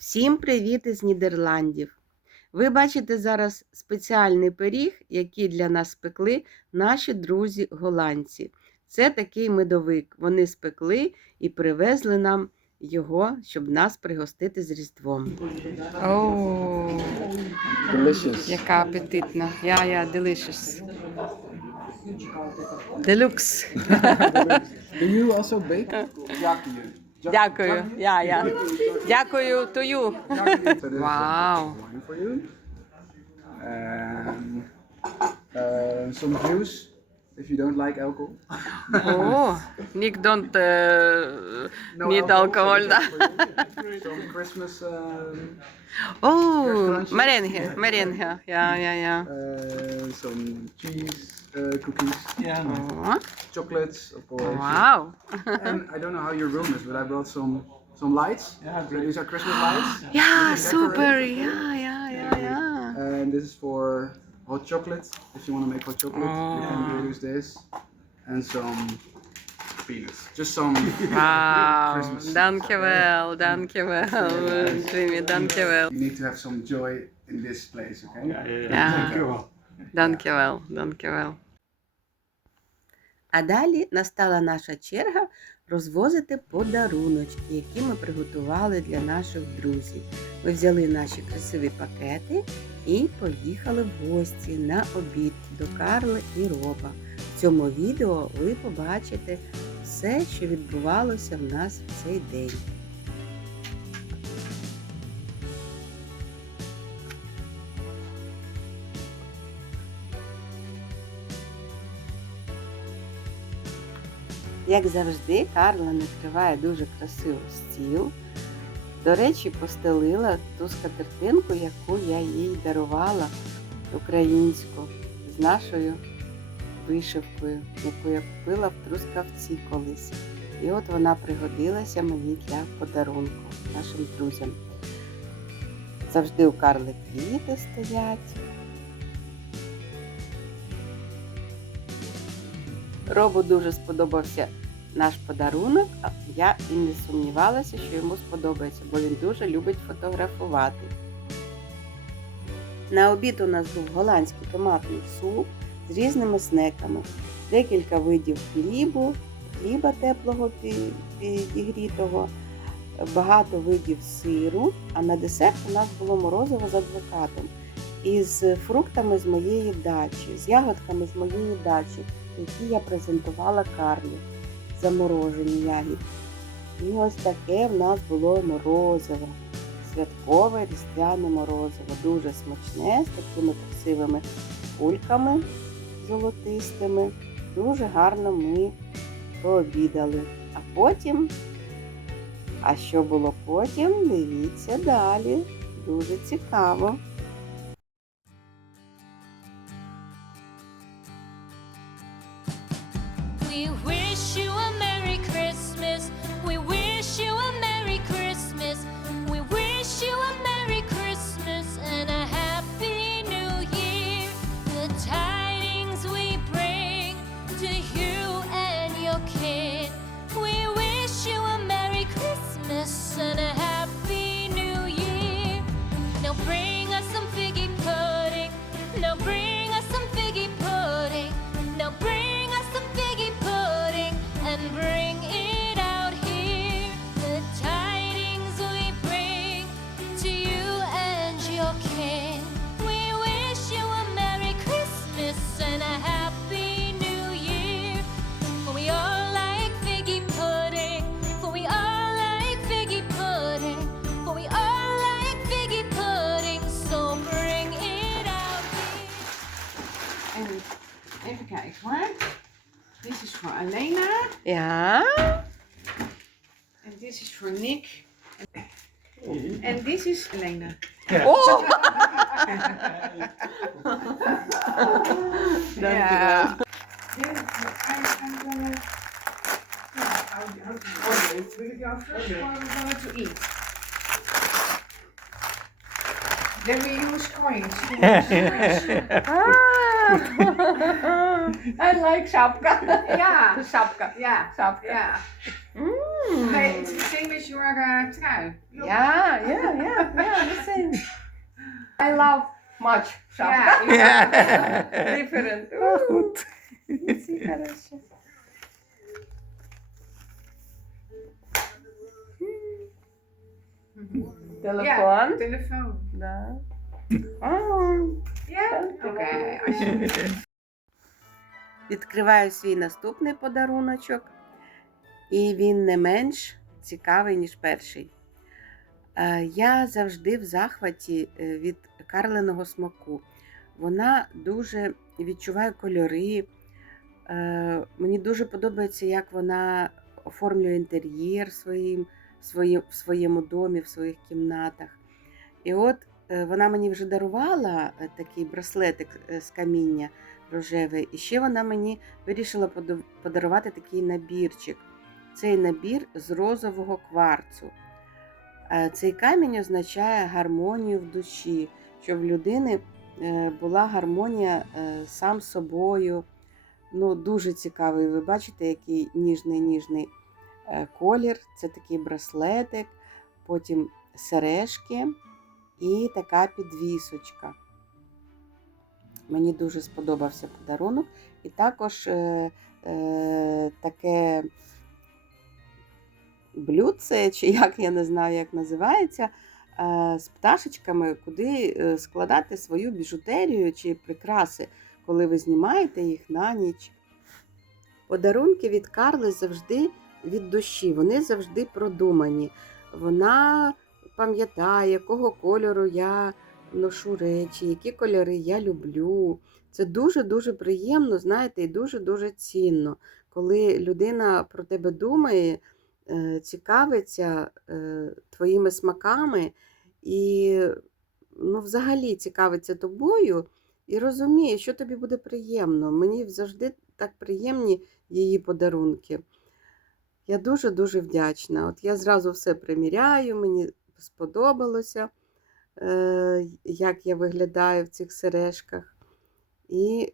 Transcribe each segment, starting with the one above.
Всім привіт із Нідерландів! Ви бачите зараз спеціальний пиріг, який для нас спекли наші друзі голландці. Це такий медовик. Вони спекли і привезли нам його, щоб нас пригостити з Різдвом. О, яка апетитна. Я, я, delicious. Делюкс. Do you also bake? Дякую. Я, я. Дякую тую. So this is Wow. wine for you. And uh, some juice if you don't like alcohol. О, Нік don't uh, No need alcohol, alcohol, so да. this is for you. Some Christmas um, О, меренге, меренге. Я, я, я. uh, some cheese Uh, cookies. Yeah. No. Chocolates, of course. Wow. and I don't know how your room is, but I brought some some lights. Yeah, so these are Christmas lights. yeah, super. Yeah, yeah, yeah, yeah. And this is for hot chocolate. If you want to make hot chocolate, oh. you can use this and some peanuts. Just some wow. Christmas. Dankjewel, dankjewel, Jimmy, dankjewel. You need to have some joy in this place, okay? Yeah, yeah, yeah. yeah. Dankjewel. Данкевел, данкевел. А далі настала наша черга розвозити подаруночки, які ми приготували для наших друзів. Ми взяли наші красиві пакети і поїхали в гості на обід до Карла і Роба. В цьому відео ви побачите все, що відбувалося в нас в цей день. Як завжди, Карла накриває дуже красиво стіл. До речі, постелила ту скатертинку, яку я їй дарувала українську з нашою вишивкою, яку я купила в Трускавці колись. І от вона пригодилася мені для подарунку нашим друзям. Завжди у Карли квіти стоять. Робу дуже сподобався наш подарунок. Я і не сумнівалася, що йому сподобається, бо він дуже любить фотографувати. На обід у нас був голландський томатний суп з різними снеками, декілька видів хлібу, хліба теплого пі- підігрітого, багато видів сиру, а на десерт у нас було морозиво з адвокатом із фруктами з моєї дачі, з ягодками з моєї дачі які я презентувала Карлі. Заморожені ягідки. І ось таке в нас було морозиво. Святкове різдвяне морозиво. Дуже смачне, з такими красивими кульками золотистими. Дуже гарно ми пообідали. А потім, а що було потім, дивіться далі. Дуже цікаво. Alena Ja. en dit is voor Nick. En dit is Alena. Oh! Ja. Then we use coins. I like sapka. Ja. sapka. Ja. Sapka. Ja. Mm. Hey, it's the same as your uh, trui. Ja, ja, ja. Ja, the same. I love much sapka. Ja. ja. Different. Oh, goed. Een sigaretje. Telefoon. Ja, telefoon. Daar. Oh. Ja, oké. Відкриваю свій наступний подаруночок, і він не менш цікавий, ніж перший. Е, Я завжди в захваті е, від карленого смаку. Вона дуже відчуває кольори. Е, Мені дуже подобається, як вона оформлює інтер'єр своїм, в своєму домі, в своїх кімнатах. І от вона мені вже дарувала такий браслетик з каміння рожевий. І ще вона мені вирішила подарувати такий набірчик. Цей набір з розового кварцу. Е, Цей камінь означає гармонію в душі, щоб в людини е, була гармонія е, сам собою. Ну, дуже цікавий. Ви бачите, який ніжний ніжний е, колір. Це такий браслетик, потім сережки і така підвісочка. Мені дуже сподобався подарунок. І також е, е, таке блюдце, чи як я не знаю, як називається, е, з пташечками, куди е, складати свою біжутерію чи прикраси, коли ви знімаєте їх на ніч. Подарунки від Карли завжди від душі, вони завжди продумані. Вона пам'ятає, якого кольору я ношу речі, які кольори я люблю. Це дуже-дуже приємно, знаєте, і дуже-дуже цінно, коли людина про тебе думає, е, цікавиться е, твоїми смаками і ну, взагалі цікавиться тобою і розуміє, що тобі буде приємно. Мені завжди так приємні її подарунки. Я дуже-дуже вдячна. От я зразу все приміряю, мені сподобалося, як я виглядаю в цих сережках. І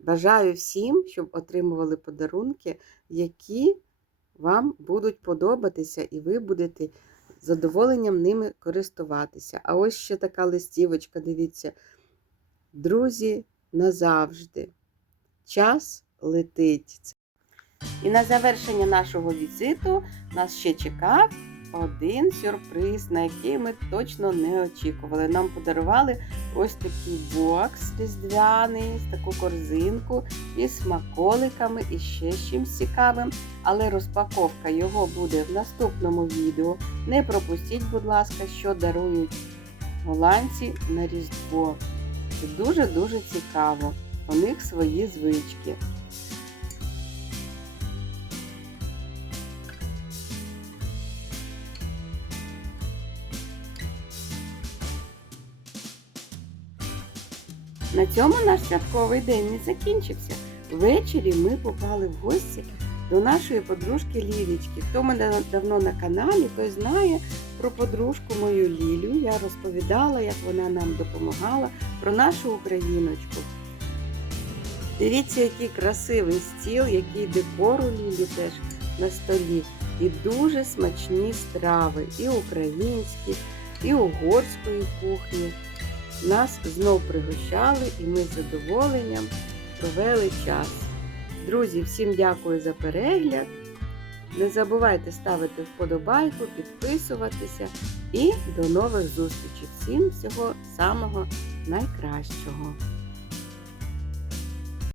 бажаю всім, щоб отримували подарунки, які вам будуть подобатися, і ви будете задоволенням ними користуватися. А ось ще така листівочка, дивіться. Друзі, назавжди. Час летить. І на завершення нашого візиту нас ще чекав один сюрприз, на який ми точно не очікували. Нам подарували ось такий бокс різдвяний, таку корзинку із смаколиками і ще з чимсь цікавим. Але розпаковка його буде в наступному відео. Не пропустіть, будь ласка, що дарують голландці на Різдво. Це дуже-дуже цікаво. У них свої звички. На цьому наш святковий день не закінчився. Ввечері ми попали в гості до нашої подружки Лілічки. Хто мене давно на каналі, той знає про подружку мою Лілю. Я розповідала, як вона нам допомагала, про нашу україночку. Дивіться, який красивий стіл, який декор у Лілі теж на столі. І дуже смачні страви, і українські, і угорської кухні. Нас знов пригощали, і ми з задоволенням провели час. Друзі, всім дякую за перегляд. Не забувайте ставити вподобайку, підписуватися і до нових зустрічей. Всім всього самого найкращого!